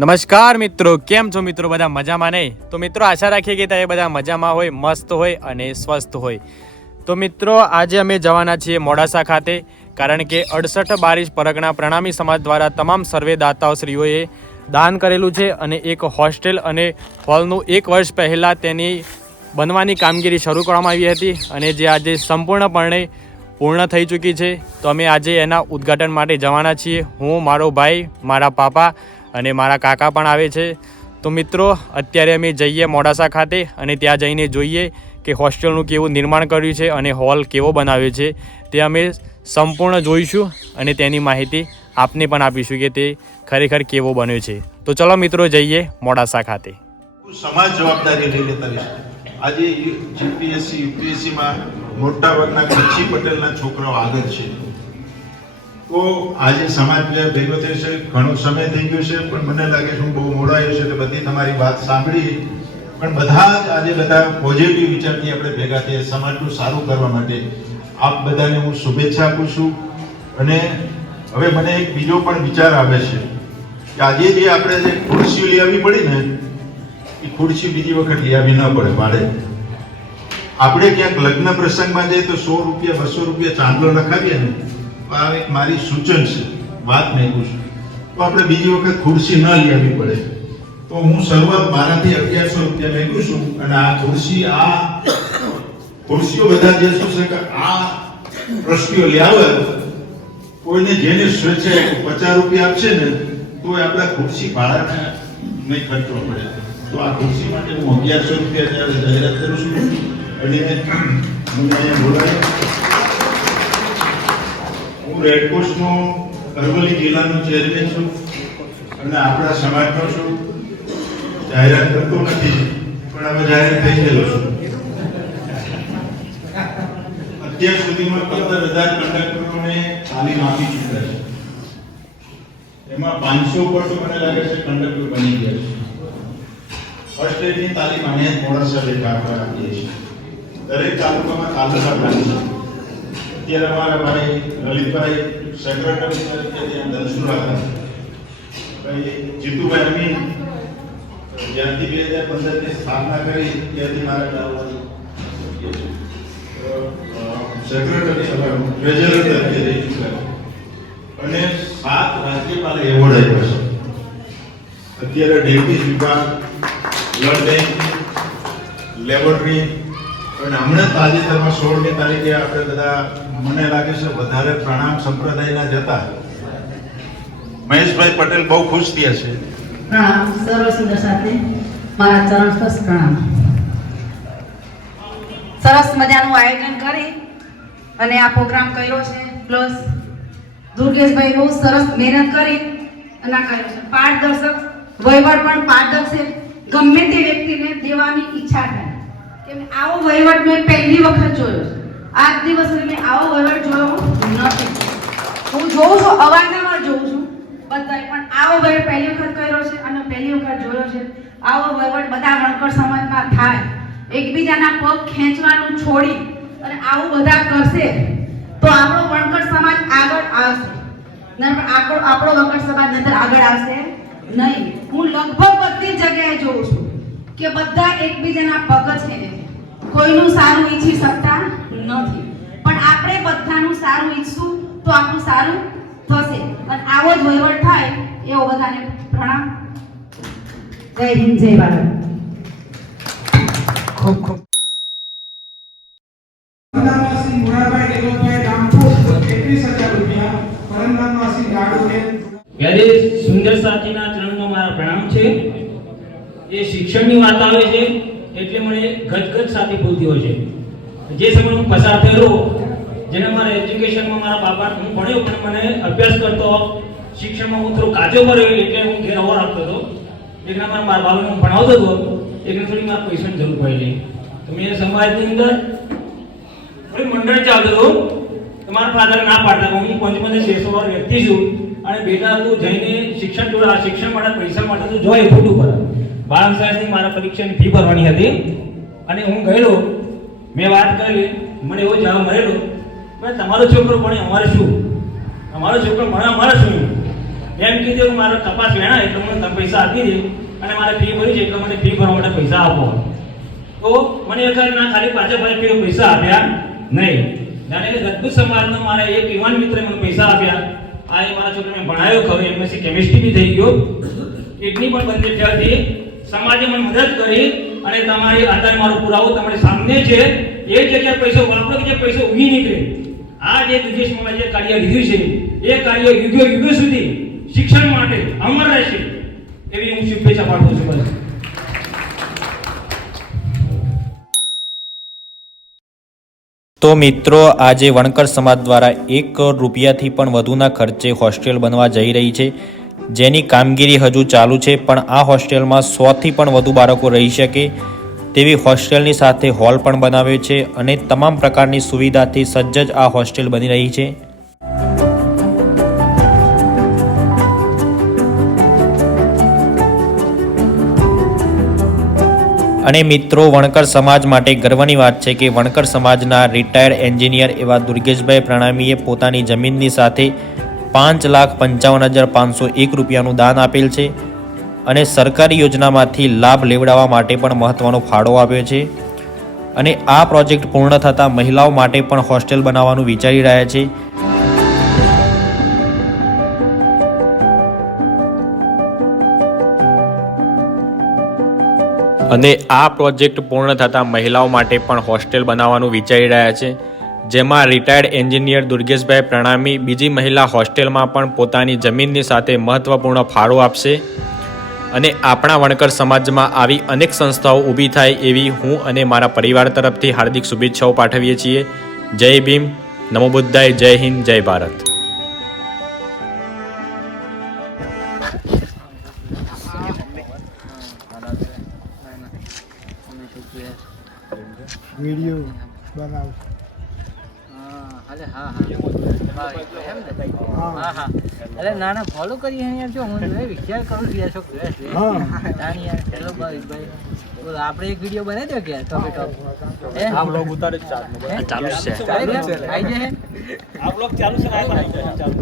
નમસ્કાર મિત્રો, કેમ છો મિત્રો? બધા મજામાં નહીં? તો મિત્રો આશા રાખીએ કે તમે બધા મજામાં હોય, મસ્ત હોય અને સ્વસ્થ હોય. તો મિત્રો આજે અમે જવાના છીએ મોડાસા ખાતે, કારણ કે 68 બારીશ પરગણા પ્રણામી સમાજ દ્વારા તમામ સર્વેદાતાઓશ્રીઓએ દાન કરેલું છે અને એક હોસ્ટેલ અને હોલનું 1 વર્ષ પહેલાં તેની બનવાની કામગીરી શરૂ કરવામાં આવી હતી અને જે આજે સંપૂર્ણપણે પૂર્ણ થઈ ચૂકી છે. તો અમે આજે એના ઉદ્ઘાટન માટે જવાના છીએ. હું, મારો ભાઈ, મારા પાપા અને મારા કાકા પણ આવે છે. તો મિત્રો અત્યારે અમે જઈએ મોડાસા ખાતે અને ત્યાં જઈને જોઈએ કે હોસ્ટેલનું કેવું નિર્માણ કર્યું છે અને હોલ કેવો બનાવ્યો છે. તે અમે સંપૂર્ણ જોઈશું અને તેની માહિતી આપને પણ આપીશું કે તે ખરેખર કેવો બન્યો છે. તો ચલો મિત્રો જઈએ મોડાસા ખાતે. સમાજ જવાબદારી લઈ લેતા છે. આજે જીપીએસસી યુપીએસસીમાં મોટાભાગના કચ્છી પટેલના છોકરાઓ આગળ છે. તો આજે સમાજ ભેગો થયો છે, ઘણો સમય થઈ ગયો છે, પણ મને લાગે છે હું બહુ મોડો આવ્યો છે એટલે બધી તમારી વાત સાંભળી, પણ બધા જ આજે બધા પોઝિટિવ વિચારથી આપણે ભેગા થઈએ સમાજનું સારું કરવા માટે. આપ બધાને હું શુભેચ્છા આપું છું. અને હવે મને એક બીજો પણ વિચાર આવે છે કે આજે જે આપણે જે ખુરશીઓ લઈ આવવી પડી ને, એ ખુરશી બીજી વખત લઈ આવવી ન પડે ભાડે. આપણે ક્યાંક લગ્ન પ્રસંગમાં જઈએ તો 100 રૂપિયા 200 રૂપિયા ચાંદલો લખાવીએ ને, આ એક મારી સૂચન છે, વાત નહીં પૂછું, તો આપણે બીજી વખત ખુરશી ન લઈ આવવી પડે. તો હું શરૂઆત મારાથી 1100 રૂપિયા મેળવું છું અને આ ખુરશીઓ બધા જે શું છે કે આ ટ્રસ્ટીઓ લઈ આવે, કોઈને જેને સ્વેચ્છાએ 50 રૂપિયા આપશે ને તો આપણે ખુરશી ભાડાને નહીં ખર્ચવો પડે. તો આ ખુરશી માટે હું 1100 રૂપિયા જાહેરાત કરું છું. અને મને બોલાય, હું રેડક્રોસનો અરવલ્લી જિલ્લાનો ચેરમેન છું અને આપણા સમાજનો છું. જાહેરાત કરતો નથી પણ હવે જાહેર થઈ ગયેલો છું. અત્યાર સુધીમાં 15,000 કંડક્ટરોને તાલીમ આપી ચૂક્યા છે. એમાં 500 પર તો મને લાગે છે કંડક્ટર બની ગયા છે. ફર્સ્ટ એડની તાલીમ અમે મોડાસા બેઠા આપીએ છીએ. દરેક તાલુકામાં તાલુકા પ્લાન છે. અત્યારે અમારા ભાઈ લલિતભાઈ સેક્રેટરી તરીકે ત્યાં ધનસુરા હતા, ભાઈ જીતુભાઈ અમીન જ્યાંથી 2015 ની સ્થાપના કરી ત્યાંથી મારા ગામમાં સેક્રેટરી ટ્રેઝરર તરીકે રહી ચૂક્યા અને 7 રાજ્યપાલ એવોર્ડ આપ્યા છે. અત્યારે ડાયાબિટીસ વિભાગ, બ્લડ બેંક, લેબોરેટરી અને હમણાં તાજેતરમાં 16મી તારીખે આપણે બધા, મને લાગે છે વધારે પ્રણામ સંપ્રદાયના જતા મહેશભાઈ પટેલ બહુ ખુશ થયા છે. પ્રણામ સર્વ સુંદર સાથે મારા ચરણ સ્પર્શ પ્રણામ. સરસ મજાનું આયોજન કરી અને આ પ્રોગ્રામ કર્યો છે. પ્લસ દુર્ગેશભાઈ બહુ સરસ મહેનત કરી અને આ કર્યો છે. પારદર્શક વહીવટ પણ પારદર્શક, ગમે તે વ્યક્તિને દેવાની ઈચ્છા થાય. કેમ આવો વહીવટ મેં પહેલી વખત જોયો છે. આજ દિવસ સુધી મેં આવો વહીવટ જોયો નથી. હું જોઉં છું, અવારનવાર જોઉં છું બધાય, પણ આવો વહીવટ પહેલી વખત કર્યો છે અને પહેલી વખત જોયો છે. આવો વહીવટ બધા વણકર સમાજમાં થાય, એકબીજાના પગ ખેંચવાનું છોડી અને આવું બધા કરશે તો આપણો વણકર સમાજ આગળ આવશે. આપણો વણકર સમાજ નહીતર આગળ આવશે નહીં. હું લગભગ બધી જગ્યાએ જોઉં છું કે બધા એકબીજાના પગ છે, કોઈનું સારું ઈચ્છી શકતા નથી, પણ આપણે બધાનું સારું ઈચ્છશું તો આપણું સારું થશે અને આવો જ વહીવટ થાય એવો બધાને પ્રણામ. જય હિન્દ, જય ભારત. ખૂબ ખૂબ પરમનામવાસી મુરાભાઈ દેવભાઈ રામપુર 31,000 રૂપિયા. પરમનામવાસી ગાડુને ત્યારે સુંદર સાથીના ચરણમાં મારા પ્રણામ છે. એ શિક્ષણની વાત આવે છે એટલે મને ગદગદ સાથે બોલતી હોય છે. જે સમય હું પસાર થયેલો, જેને મારા એજ્યુકેશનમાં મારા બાપા, હું ભણ્યો પણ મને અભ્યાસ કરતો, શિક્ષણમાં હું થોડો કાચો પડ્યો એટલે હું ઘેર હોવા રાખતો હતો. એકના મારા બાબાને હું ભણાવતો હતો, એકને થોડી મારા પૈસાની જરૂર પડી. તો મેં સમાજની અંદર થોડી મંડળ ચાલતો હતો. તો મારા ફાધર ના પાડતા, હું 55-600 વાર વ્યક્તિ છું અને બેટા તું જઈને શિક્ષણ જોડે, આ શિક્ષણ માટે પૈસા માટે તું જોઈ ખોટું કરે. 12 સાયન્સની મારા પરીક્ષાની ફી ભરવાની હતી અને હું ગયેલો, મેં વાત કરી, મને એવો જવાબ મળેલો, તમારો છોકરો ભણે અમારે શું, તમારો છોકરો ભણે અમારે શું. એમ કીધું મારો તપાસ વેણા એટલે મને તમે પૈસા આપી દે અને મારે ફી ભરી છે એટલે મને ફી ભરવા માટે પૈસા આપો. તો મને એ કહે ના ખાલી પાછા ફરી પૈસા આપ્યા નહીં. જાણે કે અદ્ભુત સમાજનો મારા એક યુવાન મિત્રે મને પૈસા આપ્યા. આ એ મારા છોકરાને ભણાયો ખરો, એમએસસી કેમિસ્ટ્રી બી થઈ ગયો, કિડની પણ બંધ થયાથી સમાજે મને મદદ કરી અને તમારી આધાર મારો પુરાવો તમારી સામે છે. એ જગ્યાએ પૈસો વાપરો કે જે પૈસો ઉગી નીકળે. આ જે દુર્ગેશમાં જે કાર્ય લીધું છે એ કાર્ય યુગો સુધી શિક્ષણ માટે અમર રહેશે એવી હું શુભેચ્છા પાઠવું છું. તો મિત્રો, આજે વણકર સમાજ દ્વારા 1 કરોડ રૂપિયાથી પણ વધુના ખર્ચે હોસ્ટેલ બનવા જઈ રહી છે, જેની કામગીરી હજુ ચાલુ છે. પણ આ હોસ્ટેલમાં 100થી પણ વધુ બાળકો રહી શકે તેવી હોસ્ટેલની સાથે હોલ પણ બનાવ્યો છે અને તમામ પ્રકારની સુવિધાથી સજ્જ આ હોસ્ટેલ બની રહી છે. અને મિત્રો, વણકર સમાજ માટે ગર્વની વાત છે કે વણકર સમાજના રિટાયર્ડ એન્જિનિયર એવા દુર્ગેશભાઈ પ્રણામીએ પોતાની જમીનની સાથે 5,55,501 રૂપિયાનું દાન આપેલ છે અને સરકારી યોજનામાંથી લાભ લેવડાવવા માટે પણ મહત્વનો ફાળો આપ્યો છે. અને આ પ્રોજેક્ટ પૂર્ણ થતાં મહિલાઓ માટે પણ હોસ્ટેલ બનાવવાનું વિચારી રહ્યા છે. અને આ પ્રોજેક્ટ પૂર્ણ થતાં મહિલાઓ માટે પણ હોસ્ટેલ બનાવવાનું વિચારી રહ્યા છે, જેમાં રિટાયર્ડ એન્જિનિયર દુર્ગેશભાઈ પ્રણામી બીજી મહિલા હોસ્ટેલમાં પણ પોતાની જમીનની સાથે મહત્વપૂર્ણ ફાળો આપશે. અને આપણા વણકર સમાજમાં આવી અનેક સંસ્થાઓ ઊભી થાય એવી હું અને મારા પરિવાર તરફથી હાર્દિક શુભેચ્છાઓ પાઠવીએ છીએ. જય ભીમ, નમો બુદ્ધાય, જય હિન્દ, જય ભારત. વિડિયો બનાવ. અરે ના ના ફોલો કરી યાર. જો હું વિચાર કરું છું યાર, શું યાર હેલો ભાઈ આપણે એક વિડિયો બનાવી દો કે યાર ટોપે ટોપ. આ બ્લોગ ઉતારે ચાલુ છે. આવી જાય આ બ્લોગ ચાલુ છે. ચાલુ.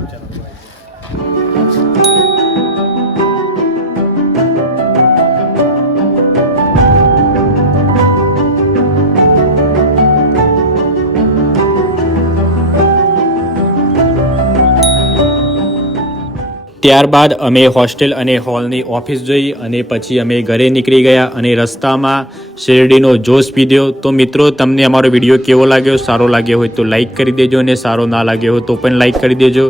ત્યારબાદ અમે હોસ્ટેલ અને હોલની ઓફિસ જોઈ અને પછી અમે ઘરે નીકળી ગયા અને રસ્તામાં શેરડીનો જોશ પીધો. તો મિત્રો, તમને અમારો વિડીયો કેવો લાગ્યો? સારો લાગ્યો હોય તો લાઇક કરી દેજો અને સારો ના લાગ્યો હોય તો પણ લાઇક કરી દેજો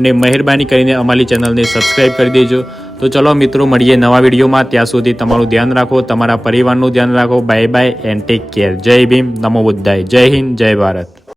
અને મહેરબાની કરીને અમારી ચેનલને સબસ્ક્રાઈબ કરી દેજો. તો ચલો મિત્રો, મળીએ નવા વિડીયોમાં. ત્યાં સુધી તમારું ધ્યાન રાખો, તમારા પરિવારનું ધ્યાન રાખો. Bye bye and take care. જય ભીમ, નમો બુદ્ધાય, જય હિન્દ, જય ભારત.